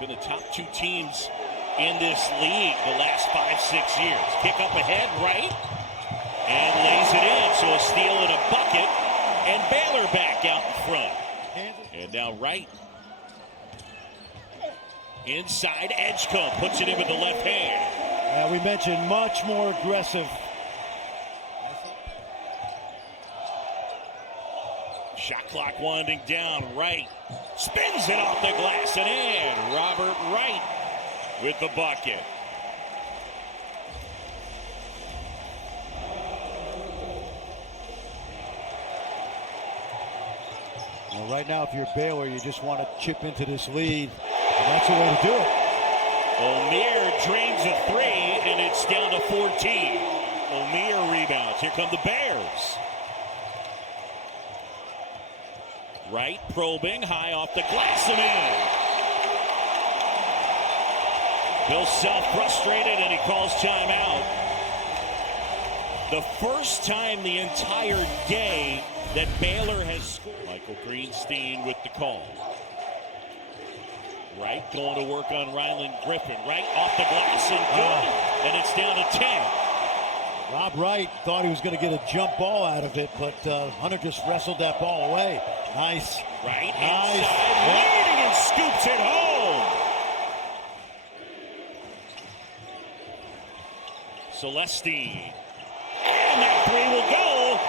been the top two teams in this league the last 5-6 years. Kick up ahead, Wright, and lays it in. So a steal and a bucket, and Baylor back out in front. And now Wright inside, Edgecombe puts it in with the left hand. We mentioned much more aggressive. Shot clock winding down. Wright spins it off the glass and in. Robert Wright with the bucket. Well, right now, if you're Baylor, you just want to chip into this lead. And that's the way to do it. O'Meara drains a three, and it's down to 14. O'Meara rebounds. Here come the Bears. Wright probing, high off the glass and in. Bill Self frustrated, and he calls timeout. The first time the entire day that Baylor has scored. Michael Greenstein with the call. Wright going to work on Ryland Griffin. Wright off the glass and good, and it's down to 10. Rob Wright thought he was going to get a jump ball out of it, but Hunter just wrestled that ball away. Nice. Wright nice. Inside, leading and scoops it home. Celestine. And that three will go.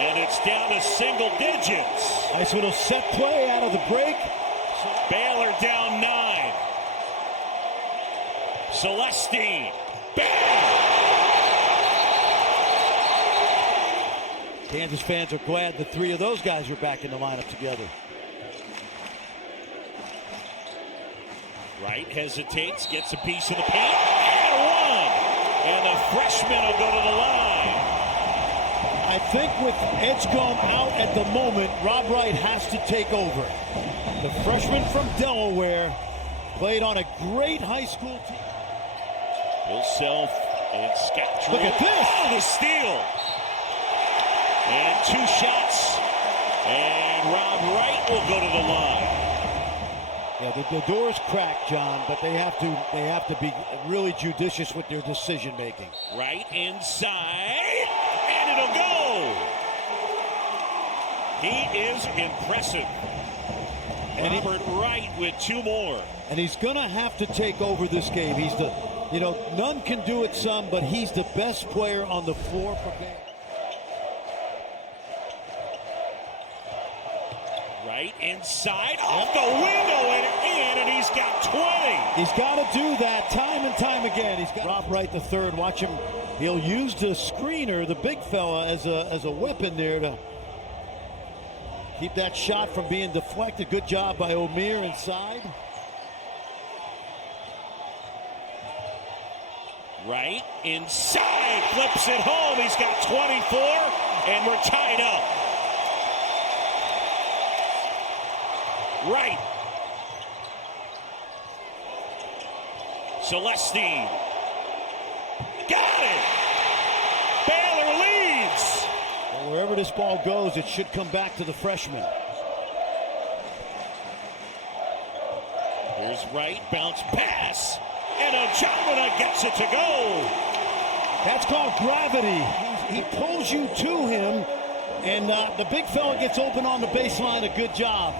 And it's down to single digits. Nice little set play out of the break. Baylor down 9. Celestine. Bam! Kansas fans are glad the three of those guys are back in the lineup together. Wright hesitates, gets a piece of the paint, and one! And the freshman will go to the line. I think with Edgecombe out at the moment, Rob Wright has to take over. The freshman from Delaware played on a great high school team. Bill Self and Scott. Look at this! Oh, the steal! And 2 shots, and Rob Wright will go to the line. Yeah, the door's cracked, John, but they have to be really judicious with their decision making. Wright inside, and it'll go. He is impressive. And Robert Wright with 2 more. And he's going to have to take over this game. He's the, none can do it some, but he's the best player on the floor for Baylor. Wright inside, off the window and in, and he's got 20. He's got to do that time and time again. He's got Rob Wright the third. Watch him. He'll use the screener, the big fella, as a weapon there to keep that shot from being deflected. Good job by O'Meara inside. Wright inside, flips it home. He's got 24, and we're tied up. Wright. Celestine. Got it. Baylor leads. Well, wherever this ball goes, it should come back to the freshman. Here's Wright, bounce pass. And Ojamina gets it to go. That's called gravity. He pulls you to him, and the big fella gets open on the baseline. A good job.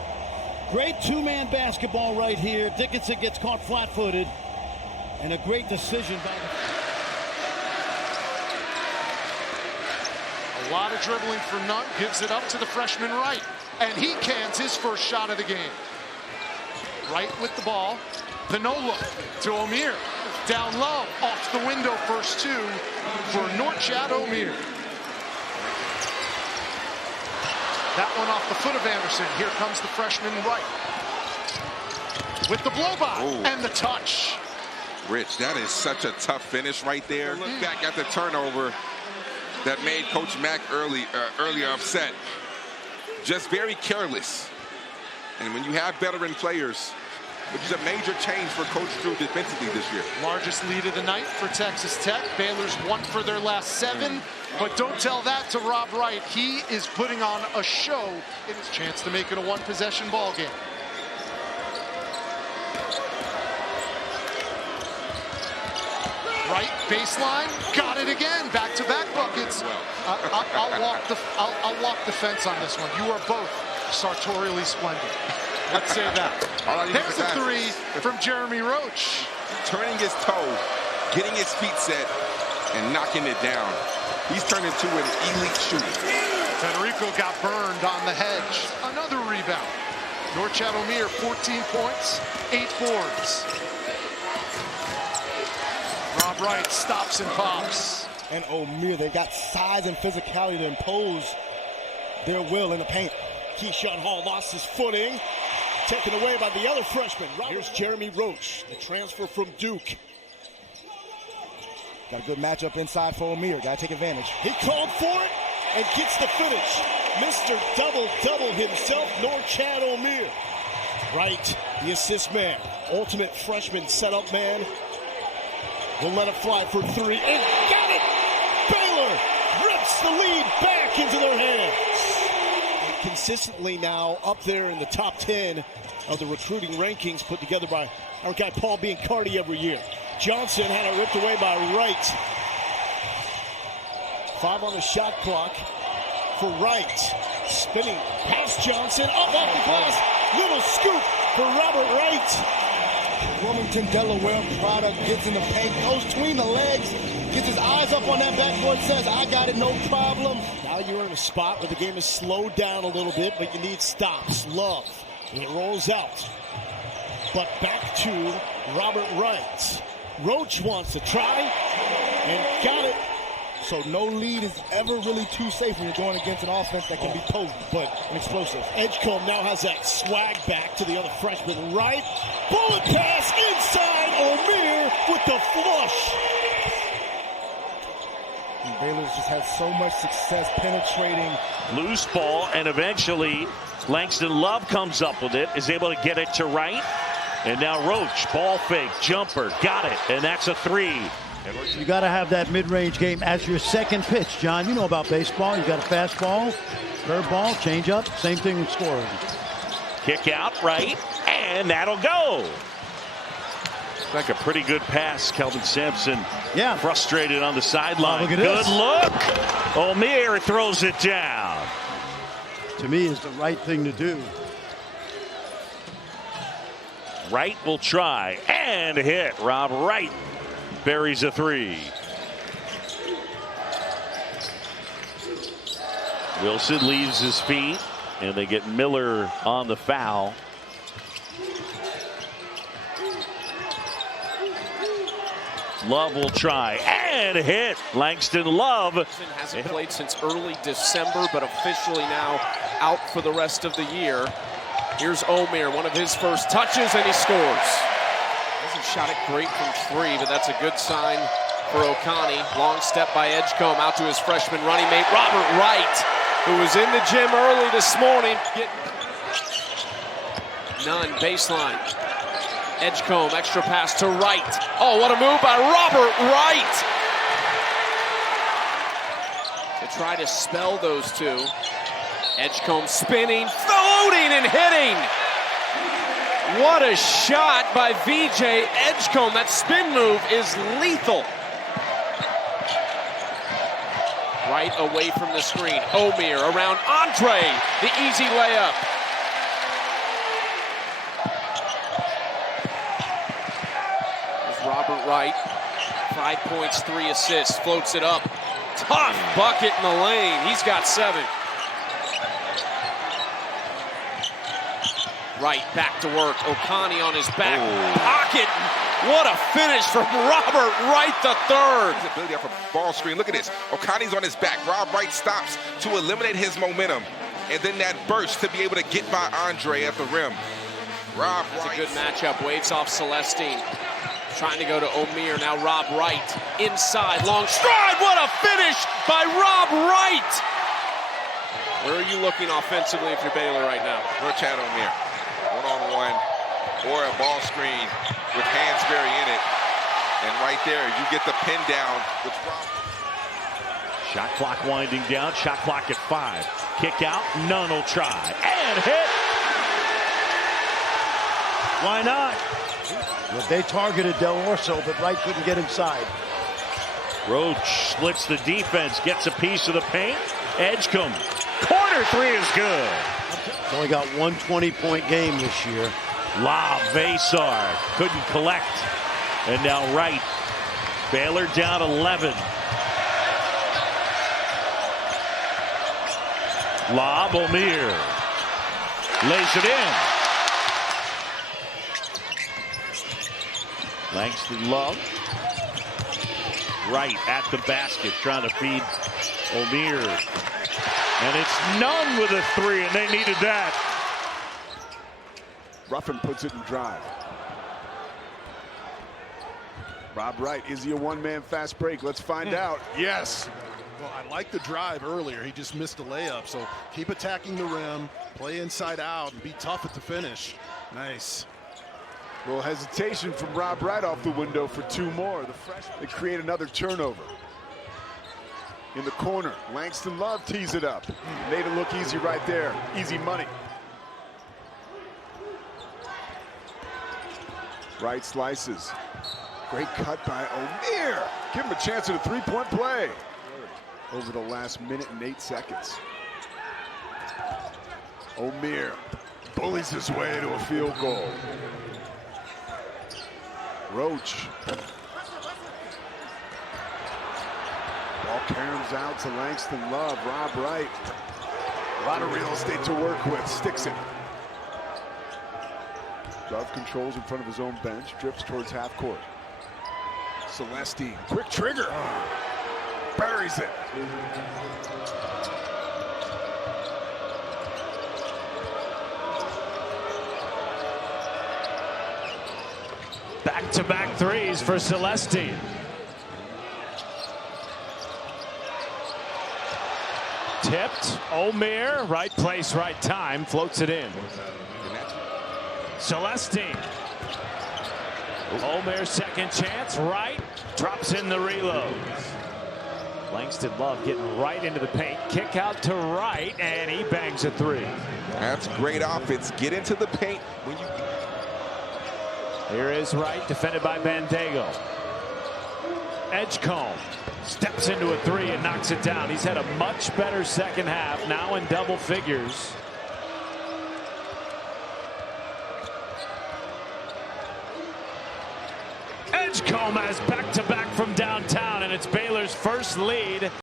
Great two-man basketball right here. Dickinson gets caught flat-footed, and a great decision by A lot of dribbling for Nunn, gives it up to the freshman Wright, and he cans his first shot of the game. Wright with the ball, the no-look to O'Meara. Down low, off the window, first 2 for Norchad O'Meara. That one off the foot of Anderson. Here comes the freshman Wright. With the blow-by and the touch. Rich, that is such a tough finish right there. Look back at the turnover that made Coach Mack earlier upset. Just very careless. And when you have veteran players, which is a major change for Coach Drew defensively this year. Largest lead of the night for Texas Tech. Baylor's won for their last 7. But don't tell that to Rob Wright. He is putting on a show in his chance to make it a 1-possession ball game. Right baseline, got it again. Back-to-back buckets. I'll walk the fence on this one. You are both sartorially splendid. Let's say that. There's a three from Jeremy Roach. Turning his toe, getting his feet set, and knocking it down. He's turned into an elite shooter. Federico got burned on the hedge. Another rebound. Norchad Omier, 14 points, 8 boards. Rob Wright stops and pops. And Omier, they got size and physicality to impose their will in the paint. Keyshawn Hall lost his footing. Taken away by the other freshman. Here's Jeremy Roach, the transfer from Duke. Got a good matchup inside for Omier. Got to take advantage. He called for it and gets the finish. Mr. Double-Double himself, Norchad Omier. Wright, the assist man. Ultimate freshman setup man. Will let it fly for three. And got it! Baylor rips the lead back into their hands. Consistently now up there in the top 10 of the recruiting rankings put together by our guy Paul Biancardi every year. Johnson had it ripped away by Wright. 5 on the shot clock for Wright. Spinning past Johnson, up off the glass. Little scoop for Robert Wright. Wilmington, Delaware product gets in the paint, goes between the legs, gets his eyes up on that backboard, says, I got it, no problem. Now you're in a spot where the game is slowed down a little bit, but you need stops. Love. And it rolls out. But back to Robert Wright. Roach wants to try and got it. So no lead is ever really too safe when you're going against an offense that can be potent, but explosive. Edgecombe now has that swag back to the other freshman. Wright, bullet pass inside. Omier with the flush. And Baylor's just had so much success penetrating. Loose ball, and eventually Langston Love comes up with it, is able to get it to Wright. And now Roach, ball fake, jumper, got it, and that's a three. You got to have that mid-range game as your second pitch, John. You know about baseball. You got a fastball, curveball, changeup, same thing with scoring. Kick out, Wright, and that'll go. Like a pretty good pass, Kelvin Sampson. Yeah. Frustrated on the sideline. Look at good this. look. Omier throws it down. To me, is the right thing to do. Wright will try and hit. Rob Wright buries a three. Wilson leaves his feet, and they get Miller on the foul. Love will try and hit. Langston Love hasn't played since early December, but officially now out for the rest of the year. Here's Omier, one of his first touches, and he scores. Hasn't shot it great from three, but that's a good sign for Okani. Long step by Edgecombe out to his freshman running mate, Robert Wright, who was in the gym early this morning. None, baseline. Edgecombe, extra pass to Wright. Oh, what a move by Robert Wright! To try to spell those two. Edgecombe spinning, floating, and hitting. What a shot by VJ Edgecombe. That spin move is lethal. Right away from the screen. Omier around Andre. The easy layup. There's Robert Wright. 5 points, 3 assists. Floats it up. Tough bucket in the lane. He's got 7. Wright back to work. Okani on his back pocket. What a finish from Robert Wright III. His ability off a ball screen. Look at this. Okani's on his back. Rob Wright stops to eliminate his momentum. And then that burst to be able to get by Andre at the rim. Rob That's Wright. a good matchup. Waves off Celestine. Trying to go to Omier. Now Rob Wright inside. Long stride. What a finish by Rob Wright. Where are you looking offensively if you're Baylor right now? Norchad Omier. One-on-one or a ball screen with Hansberry in it. And right there, you get the pin down with Rob. Shot clock winding down. Shot clock at 5. Kick out. None will try. And hit. Why not? Well, they targeted Del Orso, but Wright couldn't get inside. Roach splits the defense, gets a piece of the paint. Edgecombe, corner three is good. He's only got one 20-point game this year. Lob, Vasar couldn't collect. And now Wright. Baylor down 11. Lob, O'Meara lays it in. Langston Love. Wright at the basket trying to feed O'Meara. And it's Nunn with a three, and they needed that. Ruffin puts it in drive. Rob Wright, is he a one-man fast break? Let's find out. Yes. Well, I like the drive earlier. He just missed a layup. So keep attacking the rim, play inside out, and be tough at the finish. Nice. A little hesitation from Rob Wright off the window for two more. The freshman, they create another turnover. In the corner, Langston Love tees it up. Made it look easy right there. Easy money. Wright slices. Great cut by O'Meara. Give him a chance at a three-point play. Over the last minute and 8 seconds. O'Meara bullies his way to a field goal. Roach. Ball caroms out to Langston Love. Rob Wright. A lot of real estate to work with. Sticks it. Love controls in front of his own bench. Drifts towards half court. Celestine. Quick trigger. Buries it. Back-to-back threes for Celestine. Tipped. O'Meara, right place, right time. Floats it in. Celestine. O'Meara's second chance. Wright drops in the reload. Langston Love getting right into the paint. Kick out to Wright, and he bangs a three. That's great offense. Get into the paint when you. Here is Wright, defended by Bandego. Edgecombe steps into a three and knocks it down. He's had a much better second half, now in double figures. Edgecombe has back-to-back from downtown, and it's Baylor's first lead.